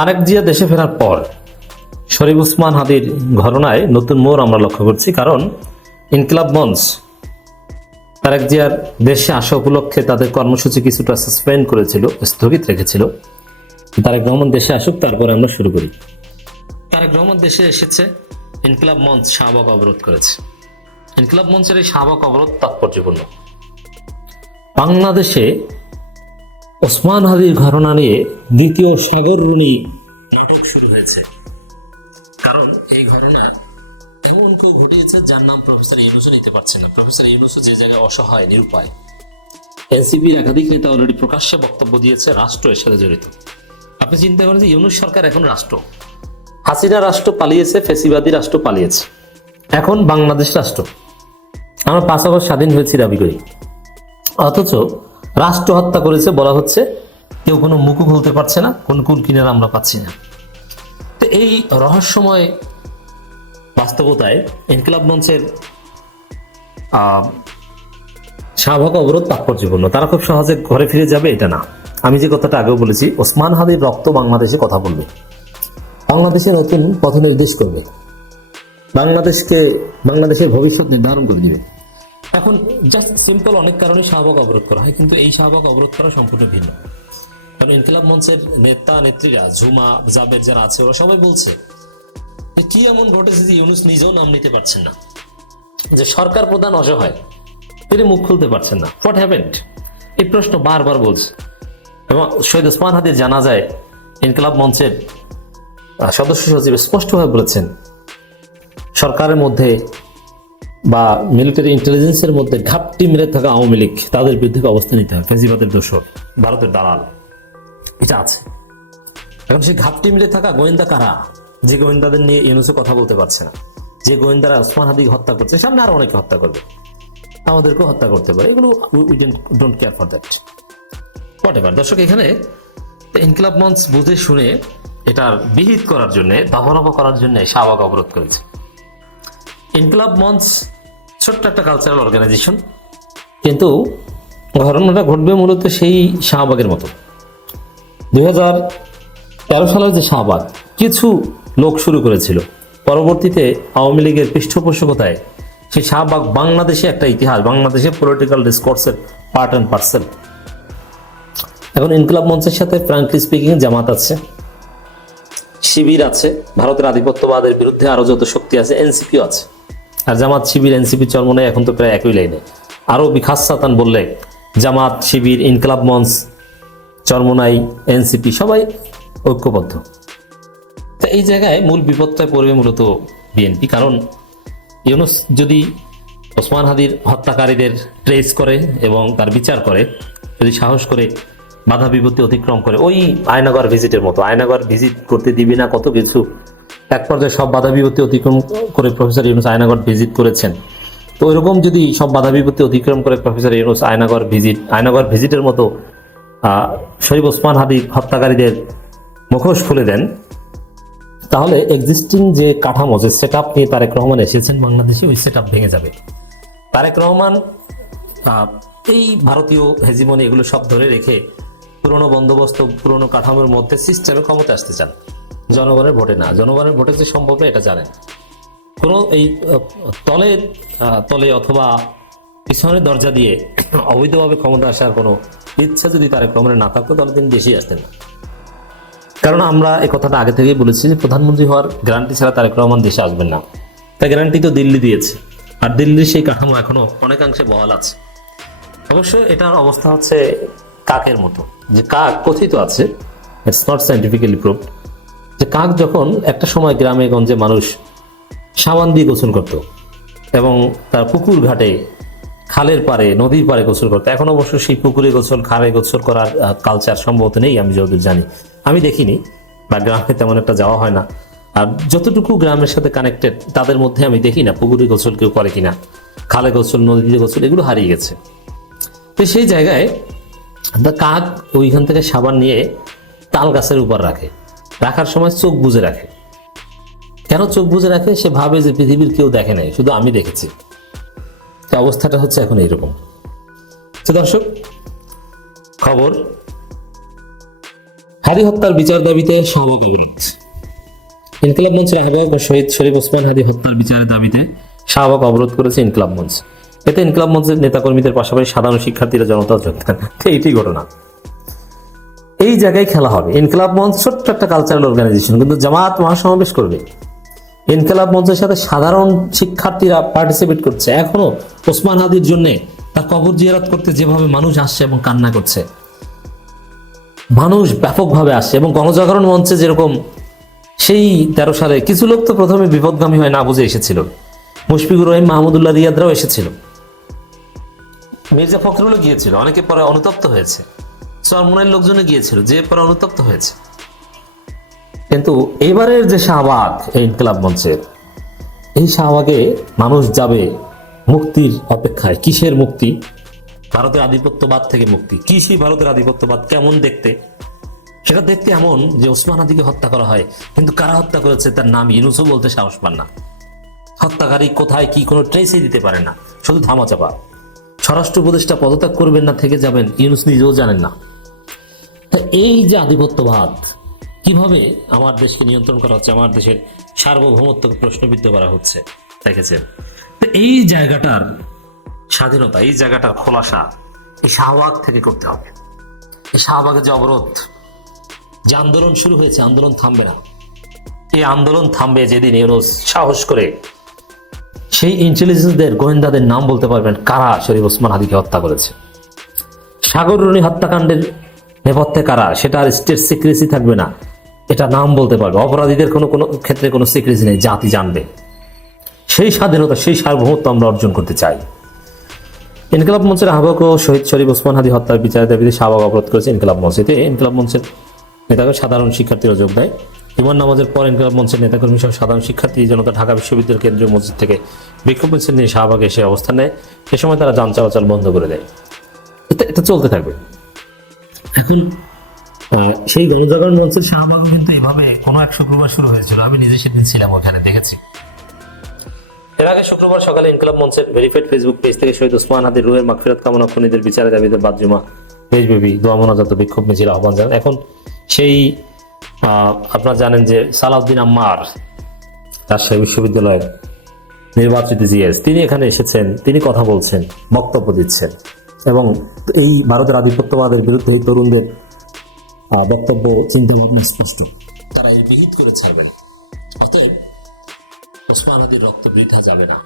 তারেক জিয়া দেশে ফেরার পর শরীফ ওসমান হাদির ঘটনায় নতুন মোড় আমরা লক্ষ্য করছি। কারণ ইনকিলাব মঞ্চ তারেক জিয়ার দেশে আসা উপলক্ষে তাদের কর্মসূচি কিছুটা সাসপেন্ড করেছিল, স্থগিত রেখেছিল। তারেক রহমান দেশে আসুক, তারপরে আমরা শুরু করি। তারেক রহমান দেশে এসেছে, ইনকিলাব মঞ্চ শাহবাগ অবরোধ করেছে। ইনকিলাব মঞ্চের এই শাহবাগ অবরোধ তাৎপর্যপূর্ণ। বাংলাদেশে ওসমান হাদির ঘটনা নিয়ে দ্বিতীয় সাগররুনি নাটক শুরু হয়েছে। কারণ এই ঘটনা এমন কেউ ঘটিয়েছে যার নাম প্রফেসর ইউনূসও নিতে পারছে না। প্রফেসর ইউনূসও যে জায়গায় অসহায়, নিরুপায়। এনসিপির একাধিক নেতা অলরেডি প্রকাশ্যে বক্তব্য দিয়েছে, রাষ্ট্র এর সাথে জড়িত। আপনি চিন্তা করেন যে ইউনূস সরকার এখন রাষ্ট্র, হাসিনা রাষ্ট্র পালিয়েছে, ফেসিবাদী রাষ্ট্র পালিয়েছে, এখন বাংলাদেশ রাষ্ট্র। আমরা 5 আগস্ট স্বাধীন হয়েছি দাবি করি, অথচ রাষ্ট্র হত্যা করেছে বলা হচ্ছে। কেউ কোনো মুখও খুলতে পারছে না, কোন কুল কিনারা আমরা পাচ্ছি না। তো এই রহস্যময় বাস্তবতায় ইনকিলাব মঞ্চের শাহবাগ অবরোধ তাৎপর্যপূর্ণ। তারা খুব সহজে ঘরে ফিরে যাবে এটা না। আমি যে কথাটা আগেও বলেছি, ওসমান হাদির রক্ত বাংলাদেশে কথা বলবে, বাংলাদেশে নতুন পথ নির্দেশ করবে, বাংলাদেশের ভবিষ্যৎ নির্ধারণ করে দিবে। এখন জাস্ট সিম্পল অনেক কারণে শাহবাগ অবরোধ করা হয়, কিন্তু এই শাহবাগ অবরোধ করা সম্পূর্ণ ভিন্ন। কারণ ইনকিলাব মঞ্চের নেতা নেত্রীরা, ঝুমা, জাবের যারা আছে, ওরা সবাই বলছে যে কি এমন ঘটেছে যে ইউনূস নিজেও নাম নিতে পারছেন না, যে সরকার প্রধান অসহায়, তিনি মুখ খুলতে পারছেন না। What happened? এই প্রশ্ন বারবার বলছে। এবং শহীদ ওসমান হাদির জানাজায় ইনকিলাব মঞ্চের সদস্য সচিব স্পষ্টভাবে বলেছেন, সরকারের মধ্যে বা মিলিটারি ইন্টেলিজেন্সের মধ্যে ঘাপটি মেরে থাকা আওয়ামী লীগ, তাদের বিরুদ্ধে অবস্থান নিতে হবে। ফেসিবাদের দোষর, ভারতের দালাল, এটা আছে। এখন সেই ঘাপটি মেরে থাকা গোয়েন্দা কারা? যে গোয়েন্দাদের নিয়ে ইউনূসও কথা বলতে পারছে না, যে গোয়েন্দারা ওসমান হাদিকে হত্যা করছে, সামনে আরো অনেকে হত্যা করবে, আমাদেরকেও হত্যা করতে পারে। এগুলো we don't care for that. Whatever. দর্শক, এখানে ইনকিলাব মঞ্চ বুঝে শুনে এটার বিহিত করার জন্য, দফারফা করার জন্য শাহবাগ অবরোধ করেছে। ইনকিলাব মঞ্চ ছোট্ট একটা কালচারাল অর্গানাইজেশন, কিন্তু ঘটনাটা ঘটবে মূলত সেই শাহবাগের মতো। 2013 সালের যে শাহবাগ কিছু লোক শুরু করেছিল, পরবর্তীতে আওয়ামী লীগের পৃষ্ঠপোষকতায় সেই শাহবাগ বাংলাদেশে একটা ইতিহাস, বাংলাদেশে পলিটিক্যাল ডিসকোর্সের পার্ট অ্যান্ড পার্সেল। এখন ইনকিলাব মঞ্চের সাথে ফ্র্যাঙ্কলি স্পিকিং জামাত আছে, শিবির আছে, ভারতের আধিপত্যবাদের বিরুদ্ধে আরো যত শক্তি আছে, এনসিপিও আছে। আর জামাত, শিবির, এনসিপি, চরমনাই এখন তো প্রায় একই লাইনে। আরো বিখাসাতান বললে জামাত, শিবির, ইনকিলাব মঞ্চ, চরমনাই, এনসিপি সবাই ঐক্যবদ্ধ। তো এই জায়গায় মূল বিপদটায় পড়বে মূলত বিএনপি। কারণ ইউনূস যদি ওসমান হাদির হত্যাকারীদের ট্রেস করে এবং তার বিচার করে, যদি সাহস করে বাধা বিপত্তি অতিক্রম করে, ওই আয়নাগর ভিজিটের মতো, আয়নাগর ভিজিট করতে দিবি না কত কিছু, এক পর্যায়ে সব বাধা বিপত্তি অতিক্রম করে প্রফেসর ইউনূস আয়নাগর ভিজিট করেছেন। তো ওইরকম যদি সব বাধা বিপত্তি অতিক্রম করে প্রফেসর ইউনূস আয়নাগর ভিজিটের মতো শরীফ ওসমান হাদির হত্যাকারীদের মুখোশ খুলে দেন, তাহলে এক্সিস্টিং যে কাঠামো, যে সেট আপ নিয়ে তারেক রহমান এসেছেন বাংলাদেশে, ওই সেট আপ ভেঙে যাবে। তারেক রহমান এই ভারতীয় হেজিমনি এগুলো সব ধরে রেখে পুরনো বন্দোবস্ত, পুরনো কাঠামোর মধ্যে সিস্টেমে ক্ষমতা আসতে চান। জনগণের ভোটে না, জনগণের ভোটে যে সম্ভব না এটা জানেন। কোনো এই তলে অথবা পিছনের দরজা দিয়ে অবৈধভাবে ক্ষমতা আসার কোনো ইচ্ছা যদি তারেক রহমানের না থাকতো, তাহলে তিনি দেশেই আসতেন না। কারণ আমরা এই কথাটা আগে থেকেই বলেছি যে প্রধানমন্ত্রী হওয়ার গ্যারান্টি ছাড়া তারেক রহমান দেশে আসবেন না। তাই গ্যারান্টি তো দিল্লি দিয়েছে, আর দিল্লির সেই কাঠামো এখনো অনেকাংশে বহাল আছে। অবশ্য এটার অবস্থা হচ্ছে কাকের মতো, যে কাক কথিত আছে, ইটস নট সায়েন্টিফিক্যালি প্রুভড, যে কাক যখন একটা সময় গ্রামে গঞ্জে মানুষ সাবান দিয়ে গোসল করত এবং তার পুকুর ঘাটে, খালের পারে, নদীর পারে গোসল করতো। এখন অবশ্য সেই পুকুরে গোসল, খালে গোসল করার কালচার সম্ভবত নেই, আমি যতদূর জানি। আমি দেখিনি, বা গ্রামে তেমন একটা যাওয়া হয় না। আর যতটুকু গ্রামের সাথে কানেক্টেড, তাদের মধ্যে আমি দেখি না পুকুরে গোসল কেউ করে কিনা, খালে গোসল, নদীতে গোসল, এগুলো হারিয়ে গেছে। তো সেই জায়গায় কাক ওইখান থেকে সাবান নিয়ে তাল গাছের উপর রাখার সময় চোখ বুজে রাখে। কেন চোখ বুজে রাখে? সে ভাবে যে পৃথিবীর কেউ দেখে নাই, শুধু আমি দেখেছি। অবস্থাটা হচ্ছে এখন এইরকম। তো দর্শক, খবর হাদি হত্যার বিচার দাবিতে শাহবাগ অবরোধ। ইনকিলাব মঞ্চের আহ্বায়ক ও শহীদ শরীফ ওসমান হাদি হত্যার বিচারের দাবিতে শাহবাগ অবরোধ করেছে ইনকিলাব মঞ্চ। এতে ইনকিলাব মঞ্চের নেতাকর্মীদের পাশাপাশি সাধারণ শিক্ষার্থীরা জনতা যোগ দেন। এইটাই ঘটনা। এই জায়গায় খেলা হবে। ইনকিলাব মঞ্চ ছোট্ট একটা কালচারাল অর্গানাইজেশন, কিন্তু জামাত মহাসমাবেশ করবে। ইনকিলাব মঞ্চের সাথে সাধারণ শিক্ষার্থীরা পার্টিসিপেট করছে। এখনো ওসমান হাদির জন্য তার কবর জিয়ারত করতে যেভাবে মানুষ আসছে এবং কান্না করছে, মানুষ ব্যাপকভাবে আসছে। এবং গণজাগরণ মঞ্চে যেরকম সেই 13 সালে কিছু লোক তো প্রথমে বিপদগামী হয় না বুঝে এসেছিল, মুশফিকুর রহিম, মাহমুদুল্লাহ রিয়াদরাও এসেছিল, মির্জা ফখরুলও গিয়েছিল, অনেকে পরে অনুতপ্ত হয়েছে, চরমোনাইর লোকজনে গিয়েছিল, যে পরে অনুতপ্ত হয়েছে। কিন্তু এবারের যে শাহবাগ ইনকিলাব মঞ্চের, এই শাহবাগে মানুষ যাবে মুক্তির অপেক্ষায়। কিসের মুক্তি? ভারতের আধিপত্যবাদ থেকে মুক্তি। কি সেই ভারতের আধিপত্যবাদ? কেমন দেখতে? সেটা দেখতে এমন যে ওসমান হাদিকে হত্যা করা হয়, কিন্তু কারা হত্যা করেছে তার নাম ইউনূসও বলতে সাহস পান না। হত্যাকারী কোথায় কি কোনো ট্রেসই দিতে পারে না, শুধু ধামাচাপা। স্বরাষ্ট্র উপদেষ্টা পদত্যাগ করবেন না থেকে যাবেন, ইউনূস নিজেও জানেন না। এই যে আধিপত্যবাদ, কিভাবে আমার দেশকে নিয়ন্ত্রণ করা হচ্ছে, আমার দেশের সার্বভৌমত্বকে প্রশ্নবিদ্ধ করা হচ্ছে, দেখেছেন? এই জায়গাটার স্বাধীনতা, এই জায়গাটার খোলাসা এই শাহবাগ থেকে করতে হবে। এই শাহবাগে যে অবরোধ, যে আন্দোলন শুরু হয়েছে, আন্দোলন থামবে না। এই আন্দোলন থামবে যেদিন ইউনূস সাহস করে সেই ইন্টেলিজেন্সদের, গোয়েন্দাদের নাম বলতে পারবেন কারা শরীফ ওসমান হাদিকে হত্যা করেছে। সাগররণী হত্যাকাণ্ডের নেপথ্যে কারা, সেটা আর স্টেট সিক্রেসি থাকবে না, এটা নাম বলতে পারবে। অপরাধীদের কোনো কোনো ক্ষেত্রে কোনো সিক্রেসি নেই, জাতি জানবে। সেই স্বাধীনতা, সেই সার্বভৌমত্ব আমরা অর্জন করতে চাই। ইনকিলাব মঞ্চের আহ্বায়ক ও শহীদ শরীফ ওসমান হাদি হত্যার বিচারের দাবিতে শাহবাগ অবরোধ করেছে ইনকিলাব মঞ্চ। এতে ইনকিলাব মঞ্চের নেতাকে সাধারণ শিক্ষার্থীরা যোগ দেয়। ইমাম নামাজের পর ইনকিলাব মঞ্চের নেতাকর্মী সহ সাধারণ শিক্ষার্থী জনতা ঢাকা বিশ্ববিদ্যালয় কেন্দ্রীয় মসজিদ থেকে বিক্ষোভ মিছিল নিয়ে শাহবাগে এসে অবস্থান নেয়। এ সময় তারা যান চলাচল বন্ধ করে দেয়। এটা চলতে থাকবে। এখন সেই গণজাগরণ মঞ্চের শাহবাগও কিন্তু এভাবে কোনো এক শুক্রবার শুরু হয়েছিল। আমি নিজে সেদিন ছিলাম, ওখানে দেখেছি। এর আগে শুক্রবার সকালে ইনকিলাব মঞ্চের ভেরিফাইড ফেসবুক পেজ থেকে শহীদ ওসমান হাদির রুহের মাগফিরাত কামনা, খুনিদের বিচারের দাবিতে বাদজুমা দেশব্যাপী দোয়া মোনাজাত বিক্ষোভ মিছিল আহ্বান জানান। এখন সেই আপনারা জানেন যে সালাউদ্দিন আম্মার রাজশাহী বিশ্ববিদ্যালয়ের নির্বাচিত জিএস, তিনি এখানে এসেছেন, তিনি কথা বলছেন, বক্তব্য দিচ্ছেন। এবং এই ভারতের আধিপত্যবাদের বিরুদ্ধে এই তরুণদের বক্তব্য, চিন্তা ভাবনা স্পষ্ট, তারা এই বিহিত করে ছাড়বেন। অতএব ওসমান হাদির রক্ত বৃথা যাবে না।